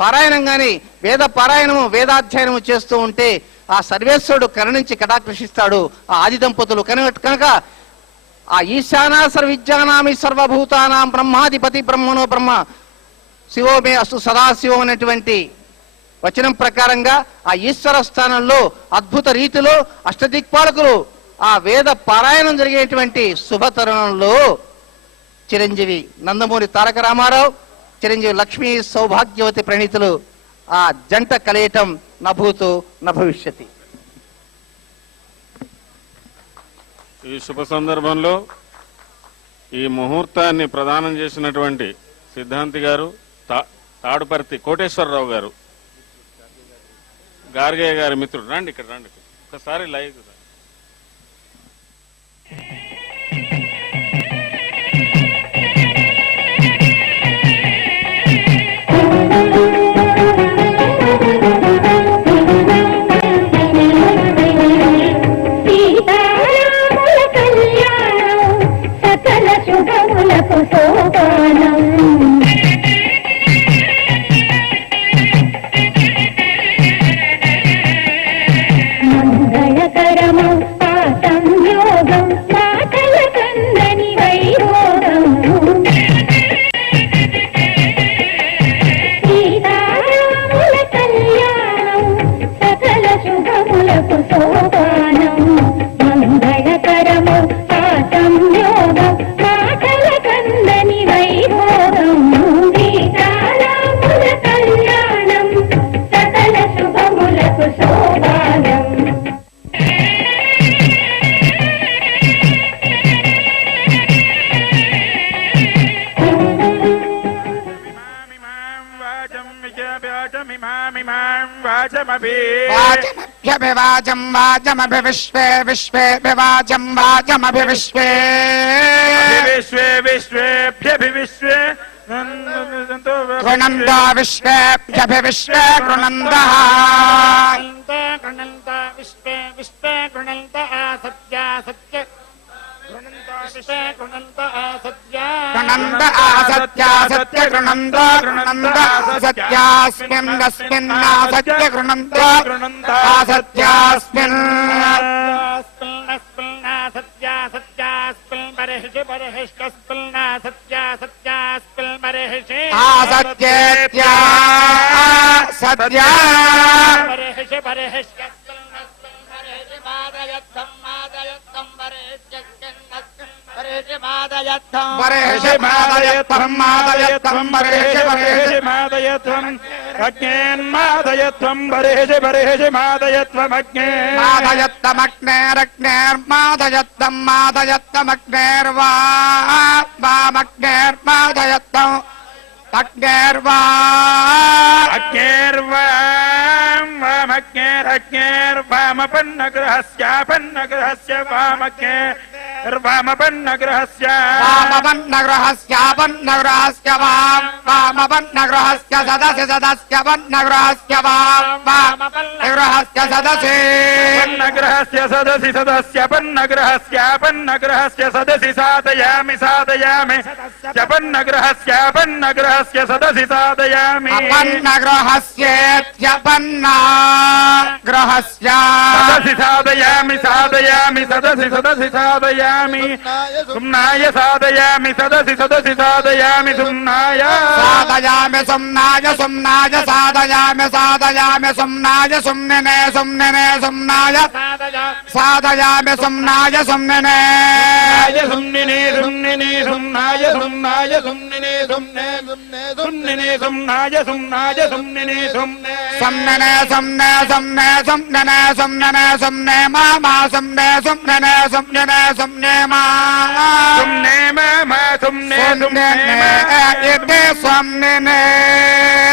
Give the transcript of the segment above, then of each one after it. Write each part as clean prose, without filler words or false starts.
పారాయణం కానీ వేద పారాయణము వేదాధ్యయనము చేస్తూ ఉంటే ఆ సర్వేశ్వరుడు కరుణించి కటాక్షిస్తాడు ఆ ఆది దంపతులు. కనుక ఆ ఈశానా సర్విద్యానామి సర్వభూతానాం బ్రహ్మాధిపతి బ్రహ్మణో బ్రహ్మ శివోమే అస్తు సదాశివం అనేటువంటి వచనం ప్రకారంగా ఆ ఈశ్వర స్థానంలో అద్భుత రీతిలో అష్టదిక్పాలకులు ఆ వేద పారాయణం జరిగేటువంటి శుభతరుణంలో చిరంజీవి నందమూరి తారక రామారావు, చిరంజీవి లక్ష్మీ సౌభాగ్యవతి ప్రణీతులు ఆ జంట కలియటం నభూతు నభవిష్యతి. ఈ శుభ సందర్భంలో ఈ ముహూర్తాన్ని ప్రదానం చేసినటువంటి సిద్ధాంతి గారు, తాడుపర్తి కోటేశ్వరరావు గారు, గార్గయ్య గారి మిత్రుడు, రండి ఇక్కడ రండి ఒకసారి లైవ్. वाजमभिवाजं वाजमभिविश्वे विश्वे विवाजं वाजमभिविश्वे विश्वे विश्वेभ्यभिविश्वे गृणन्दा विश्वेभ्यभिविश्वे गृणन्दः गृणन्त विश्वे विश्वे गृणन्त आसत्या सत्य गृणन्त आसत्या सत्य गृणन्त आसत्यास्मिन् आसत्य गृणन्त आसत्यास्मिन् सत्या सत्यास्मिन् बर्हिषि बर्हिष्कस्मिन् सत्या सत्यास्मिन् बर्हिषि आसत्येत्या सत्या बर्हिषि बर्हिष्कस्मिन् बर्हिषि मादयत्थं मादयत्थं बर्हिषि मादयत्थं मादयत्थं बर्हिषि मादयत्थं अग्नेन्मादयत्वं बर्हिषि बर्हिषि मादयत्वम् अग्ने मादयत्तमग्नेरग्नेर्मादयत्तं मादयत्तमग्नेर्वा वामग्नेर्मादयत्तं अग्नेर्वा वामग्नेर्वामपन्नग्रहस्यापन्नग्रहस्य वामग्नेर्वामपन्नग्रहस्य वामपन्नग्रहस्य वामपन्नग्रहस्य सदस्य सदस्य पन्नग्रहस्य वामपन्नग्रहस्य सदसि पन्नग्रहस्य सदसि सदस्य पन्नग्रहस्य सदसि साधयामि साधयामि पन्नग्रहस्य सदसि साधयामि पन्नग्रहस्येत्यपन्नाग्रहस्य सदसि साधयामि साधयामि सदसि सदसि साधयामि सुम्नाय साधयामि सदसि सदसि साधयामि सुम्नाय साधयामि सुम्नाय सुम्नाय साधयामि साधयामि सुम्नाय सुम्निने सुम्निने सुम्नाय साधयामि सुम्नाय सुम्निने सुम्निने सुम्निने सुम्नाय सुम्नाय सुम्निने सुम्ने सुम्निने सुम्नाय सुम्नाय सुम्निने सुम्ने सुम्निने सुम्ने सुम्ने सुम्निने सुम्निने सुम्ने मा सुम्ने सुम्निने सुम्निने सुम्ने मा सुम्ने मा सुम्ने सुम्ने इति सुम्निने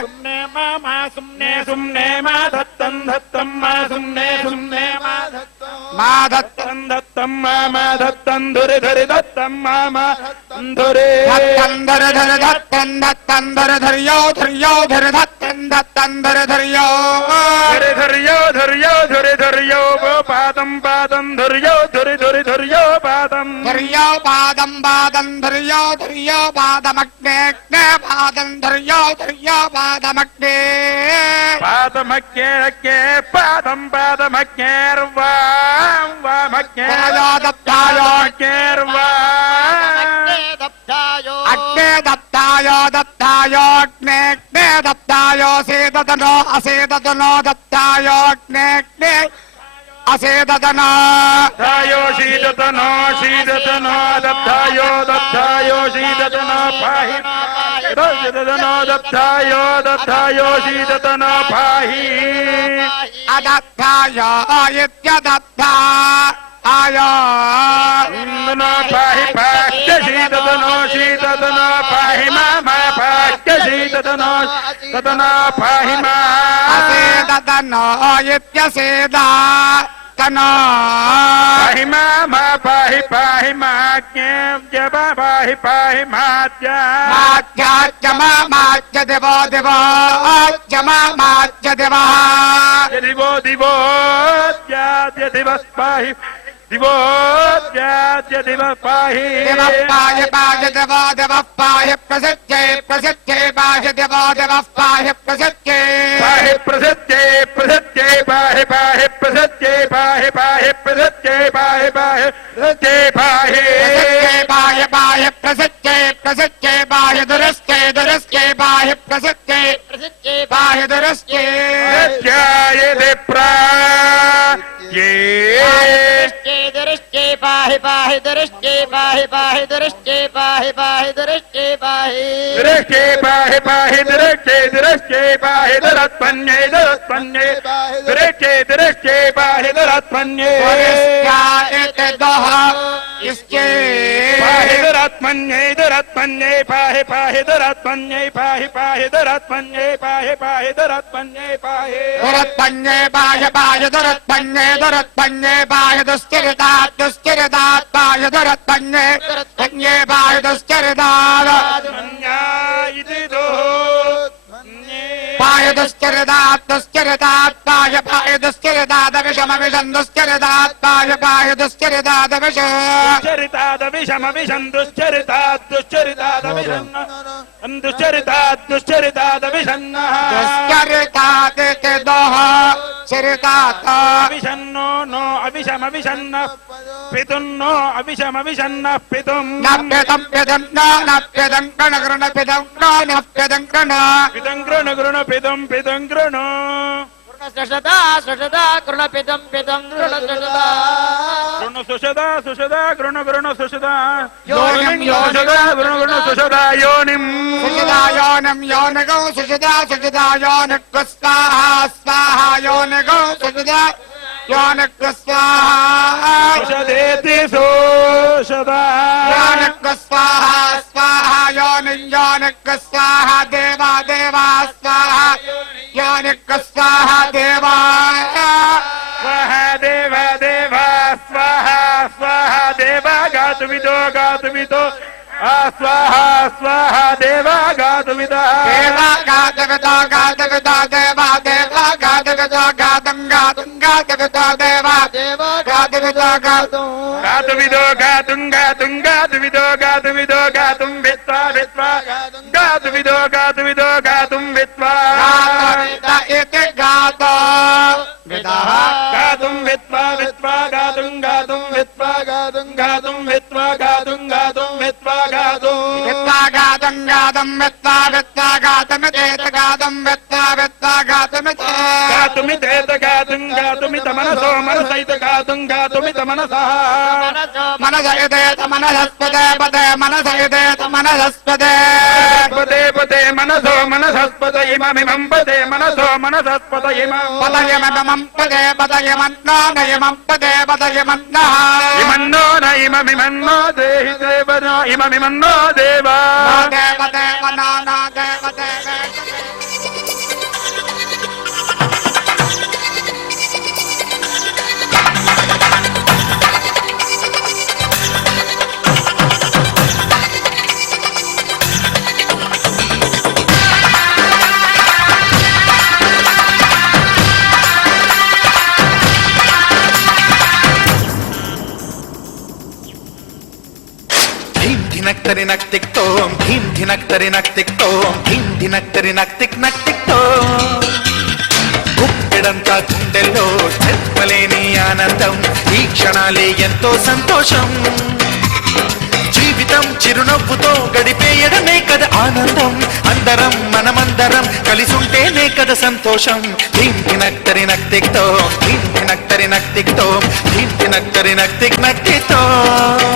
सुम्ने मा सुम्ने सुम्ने मा धत्तं धत्तं मा सुम्ने सुम्ने मा धत्तं मा धत्तं धत्तं దత్తం మామ దత్తంధురి ధరి దత్తం మామ ధురే దత్తంధర ధర దత్తంధర ధర్యో ధర్యో ధర దత్తంధర ధర్యో ధర్యో పాదం పాదం ధర్యో ధర్యో పాదం ధర్యో పాదమగ్నే పాదం ధర్యో పాదమగ్నే పాదమగ్నే అగ్నే దప్తాయోగ్నే దప్తాయో సేదనో అసేదనో దప్తాయోగ్నే అసేదనో శీదతనో దప్తాయో శీదతనో పాహి దప్తాయో శీదతనో పాహి అదప్తాయో ఇత్యదప్తా ఆయో పాహి పాహ్య శీతతనో పాహి మా పాహ్య శీతతనో పాహి మా సేదతనో ఇత్యసేదా తనో పాహి మా పాహి పాహి మాత్య మాత్య దేవో దివస్ పాహి దివో పాహి పాహి దేవ పాహి ప్రసత్యే పాహి దేవ పాహి ప్రసత్యే పాహి ప్రసత్యే పాహి ప్రసత్యే పాహి ప్రసత్యే పాహి ప్రసత్యే పాహి దురస్కే పాహి ప్రసత్యే పాహి దురస్కే పాహి దురస్కే పాహి దురత్పన్యే పాహి దురత్పన్యే పాహి దురత్పన్యే పాహి దురత్పన్యే పాహి దురత్పన్యే పాహి దురత్పన్యే పాహి దుశ్చరితాత్ పాహి దురత్పన్యే పాహి దుశ్చరితాత్ పాహి దుశ్చరితాత్ పాహి దుశ్చరితాత్ విషం దుశ్చరితాత్ పాహి దుశ్చరితాత్ విషం దుశ్చరితాత్ అవిషన్నో నో అవిషన్న పితున్నో అవిషన్న పితుం నప్యదం గృణ పిదం గృణ సుషదా కృణపిదం సుషదా గృణ సుషదా యోనిం సుషదా యోనిగౌ సుషదా స్వాహా యోనిగౌ సుషదా సుషదేతి సుషదా స్వాహా యోనిక్ స్వాహా దేవా స్వాహా యోనిక్ స్వాహా దేవా స్వాహా దేవా గాతుమిదో స్వాహా దేవా గాతుమిదా గాతుమిదో దేవా గాతం దేవా గాతుమిదో విత్వా గాతుమిదో విత్వా ఇతి గాతో గాతుం విత్వా గాతుం విత్వా గాతుం విత్వా గాతుమిత మనసో మనసైత గాతుమిత మనసా మనసైదేత మనసస్పదే పదే మనసైదేత మనసస్పదే పదే మనసో మనసస్పద ఇమమిమం పదే మనసో మనసస్పద ఇమం పదే పదయమన్నో నయమం పదే పదయమన్నో ఇమన్నో నయమమిమన్నో దేహి దేవనో ఇమమిమన్నో దేవా దేవదేవనో నా దేవదేవే నక్ తిక్ తోం ధీం ధినక్ తరి నక్ తిక్ తోం ధీం ధినక్ తరి నక్ తిక్ తోం గుప్పెడంతా గుండెల్లో చెప్పలేని ఆనందం ఈ క్షణాలే ఎంతో సంతోషం జీవితం చిరునవ్వుతో గడిపేయడమే కదా ఆనందం అందరం మనమందరం కలిసుంటేనే కదా సంతోషం ధీం ధినక్ తరి నక్ తిక్ తోం ధీం ధినక్ తరి నక్ తిక్ తోం ధీం ధినక్ తరి నక్ తిక్ తోం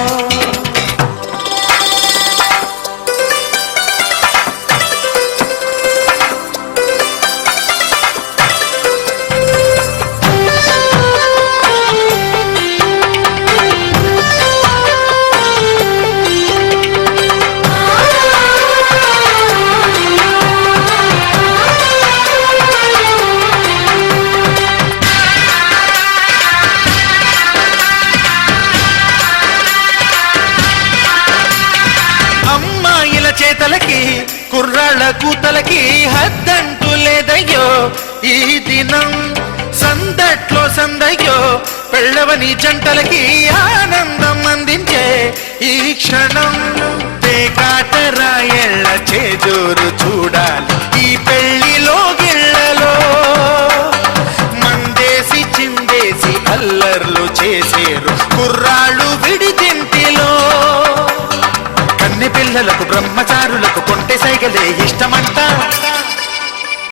చేతలకి కుర్రాళ్ళ కూతలకి హద్దంటూ లేదయ్యో ఈ దినం సందట్లో సందయ్యో పెళ్ళవని జంటలకి ఆనందం అందించే ఈ క్షణం పేకాటరాయళ్ళ చేజోరు చూడాలి ఈ పెళ్లిలో గిళ్ళలో మందేసి చిందేసి అల్లర్లు చేసేరు కుర్రాళ్ళు విడిదింటిలో పిల్లలకు బ్రహ్మచారులకు కొంటె సైగలే ఇష్టమంట